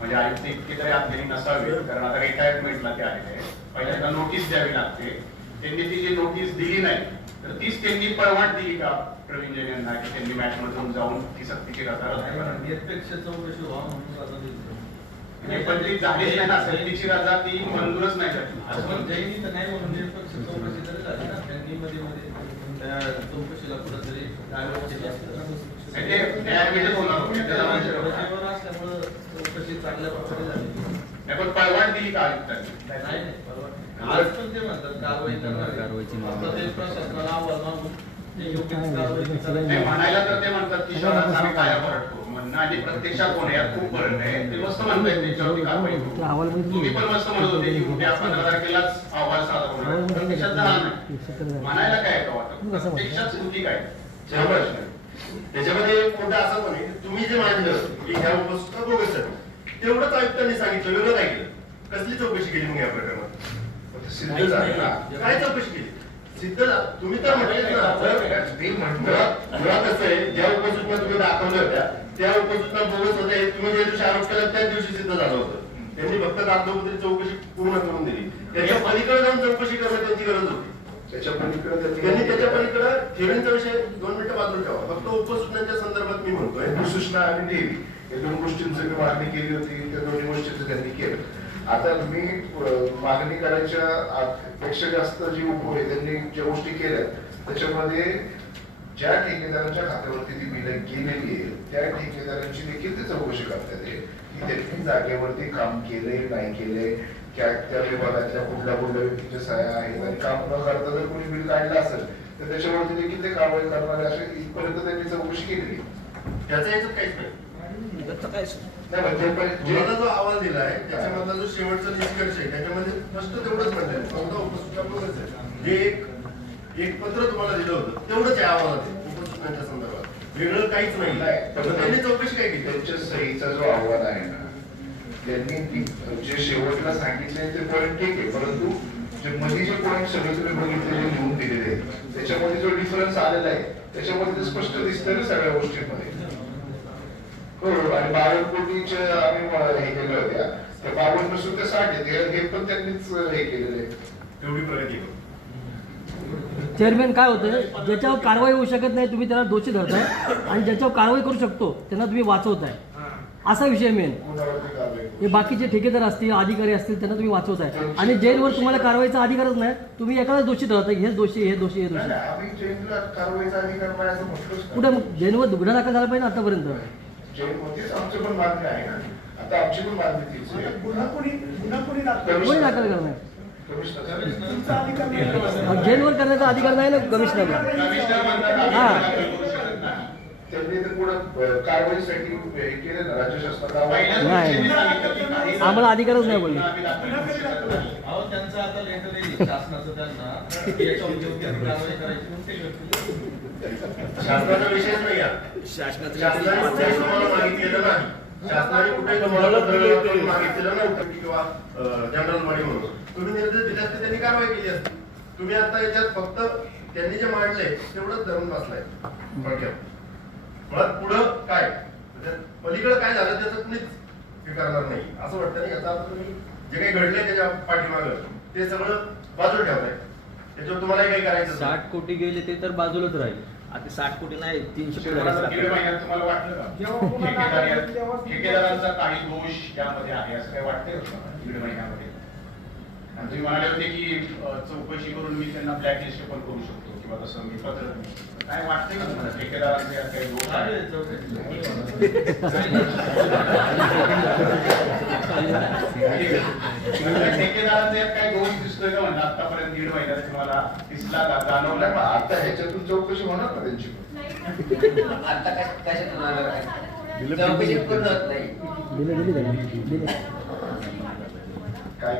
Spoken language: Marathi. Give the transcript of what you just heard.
म्हणजे आयुक्त इतके तरी आज्ञानी नसावे, कारण आता रिटायरमेंटला ते आलेले आहे. पहिल्यांदा नोटीस द्यावी लागते. त्यांनी ती जी नोटीस दिली नाही तर तीच त्यांनी परवानगी दिली का प्रवीण जैन यांना की त्यांनी मॅचमधून जाऊन ती सक्तीची रजा रद्द करावी? निरपेक्ष चौकशी व्हा म्हणून रजा दिली. पण ती झालीच नाही ना, सक्तीची रजा ती मंजूरच नाही झाली. असं जैनी तर नाही म्हणून निरपेक्ष चौकशी तरी झाली ना. त्यांनी मध्ये त्या चौकशीला कुठंतरी असल्यामुळं चौकशी चांगल्या प्रकारे झाली. पण परवानगी दिली का आयुक्तांनी? नाही आज पण ते म्हणतात कारवाई करणार, प्रशासनाला अहवाल मागून म्हणायला तर ते म्हणतात की शहरात आम्ही काय फरक म्हणणं आणि प्रत्यक्षात कोण यात खूप फरक आहे. ते मस्त म्हणतायत त्यांच्यावरती कारवाई करू. तुम्ही पण मस्त म्हणत होते की उद्या 15 तारखेलाच अहवाल सादर होणार, प्रत्यक्षात झाला नाही. म्हणायला काय प्रत्यक्षात चुकी काय? त्याच्यामध्ये एक मोठा असं पण आहे, तुम्ही जे मांडलं की ह्या उपस्थित बोगस आहे तेवढंच आयुक्तांनी सांगितलं, वेगळं काय केलं? कसली चौकशी केली मग या प्रकरणात? सिद्ध झालं ना? काय चौकशी केली? सिद्ध तुम्ही तर म्हटले ना, मुळात कसं आहे, ज्या उपसूचना तुम्ही दाखवल्या होत्या त्या उपसूचना बोगस होत्या हे तुम्ही ज्या दिवशी आरोप केला त्याच दिवशी सिद्ध झालं होतं. त्यांनी फक्त कागदोपत्री चौकशी पूर्ण करून दिली. त्याच्या पलीकडे जाऊन चौकशी करणं त्यांची गरज होती. त्यांनी त्याच्या पलीकडे ठेवींचा विषय 2 मिनिटं बाजूला ठेवा. फक्त उपसूचनांच्या संदर्भात मी म्हणतोय, उपसूचना आणि ठेवी या 2 गोष्टींची मी मागणी केली होती. त्या दोन्ही गोष्टींचं त्यांनी केलं. आता मी मागणी करायच्या पेक्षा जास्त जी त्यांनी ज्या गोष्टी केल्या त्याच्यामध्ये ज्या ठेकेदारांच्या खात्यावरती ती बिलं गेलेली आहे त्या ठेकेदारांची देखील ते चौकशी करतात की त्यांनी जागेवरती काम केले नाही केले, त्या विभागातल्या कुठल्या कुठल्या व्यक्तीच्या सह्या आहेत आणि काम न करता जर कोणी बिल काढलं असेल तर त्याच्यावरती देखील ते कारवाई करणारे असे इथपर्यंत त्यांनी चौकशी केलेली. त्याचा याच्यात काहीच नाही. म्हणजे जो अहवाल दिला आहे त्याच्यामधला जो शेवटचा निष्कर्ष आहे त्याच्यामध्ये स्पष्ट तेवढंच म्हणतात, फक्त उपसूचनापूर्वच आहे. जे एक पत्र तुम्हाला दिलं होतं तेवढंच आहे अहवालात उपसूचनांच्या संदर्भात, वेगळं काहीच नाही. त्यांनी चौकशी काय केली? त्यांच्या सहीचा जो अहवाल आहे ना, त्यांनी जे शेवटला सांगितले ते पॉईंट ठीक आहे, परंतु जे मध्ये जे पॉईंट सगळे तुम्ही बघितलेले लिहून दिलेले त्याच्यामध्ये जो डिफरन्स आलेला आहे त्याच्यामध्ये ते स्पष्ट दिसतं ना सगळ्या गोष्टींमध्ये. हो, आणि 52 कोटीच्या आम्ही हे केलं होत्या, त्या 52 पासून ते 60 आहेत, हे पण त्यांनीच हे केलेले. तेवढी प्रगती चेअरमॅन काय होतं, ज्याच्यावर कारवाई होऊ शकत नाही तुम्ही त्याला दोषी धरताय आणि ज्याच्यावर कारवाई करू शकतो त्यांना तुम्ही वाचवताय, असा विषय मेन. हे बाकीचे ठेकेदार असतील अधिकारी असतील त्यांना तुम्ही वाचवताय आणि जेलवर तुम्हाला कारवाईचा अधिकारच नाही, तुम्ही एकाला दोषी धरताय, हेच दोषी हे दोषी हे दोषी. कुठे मग जेलवर गुन्हा दाखल झाला पाहिजे आतापर्यंत. आमचं पण मागणी आहे ना, आता आमची पण मागणी तीच आहे. कोणी दाखल करणार? जेलवर करण्याचा अधिकार नाही ना कमिशनरला. हा, त्यांनी तर पुढे कारवाईसाठी हे केले ना राज्य शासनाला. नाही, आम्हाला अधिकारच नाही बोलले. त्यांचं आता लेटर येईल शासनाचं, त्यांना कारवाई करायची. शासनाचा विषयच नाही. शासनाने मागितलेलं नाही, शासनाने कुठे मागितलेलं नव्हतं किंवा जनरल बॉडी म्हणून तुम्ही निर्देश दिले असते त्यांनी कारवाई केली असते. तुम्ही आता याच्यात फक्त त्यांनी जे मांडलंय तेवढंच धरून बसलाय. मुळात पुढं काय पलीकडे काय झालं त्याचं कुणीच हे करणार नाही असं वाटतं. नाही, याचा अर्थ तुम्ही जे काही घडलंय त्याच्या पाठीमागं ते सगळं बाजूला ठेवलंय, त्याच्यावर तुम्हाला काही करायचं. 60 कोटी गेले ते तर बाजूलाच राहिले. आता 60 कोटी नाही 300 कोटी. तुम्हाला वाटलं का ठेकेदारांचा काही दोष त्यामध्ये आहे असं काही वाटतंय का 1.5 महिन्यामध्ये? आणि तुम्ही म्हणाले होते की चौकशी करून मी त्यांना ब्लॅकलिस्ट पण करू शकतो किंवा तसं मी पत्र, काय वाटतंय का तुम्हाला ठेकेदारांचे यात काही दोष आहे? ठेकेदारांचा यात काही दोष दिसतोय का म्हणलं आतापर्यंत 1.5 महिन्यात तुम्हाला दिसला का, जाणवला का? आता ह्याच्यातून चौकशी होणार ना त्यांची. आता कशात होणार? चौकशी पूर्ण होत नाही. काय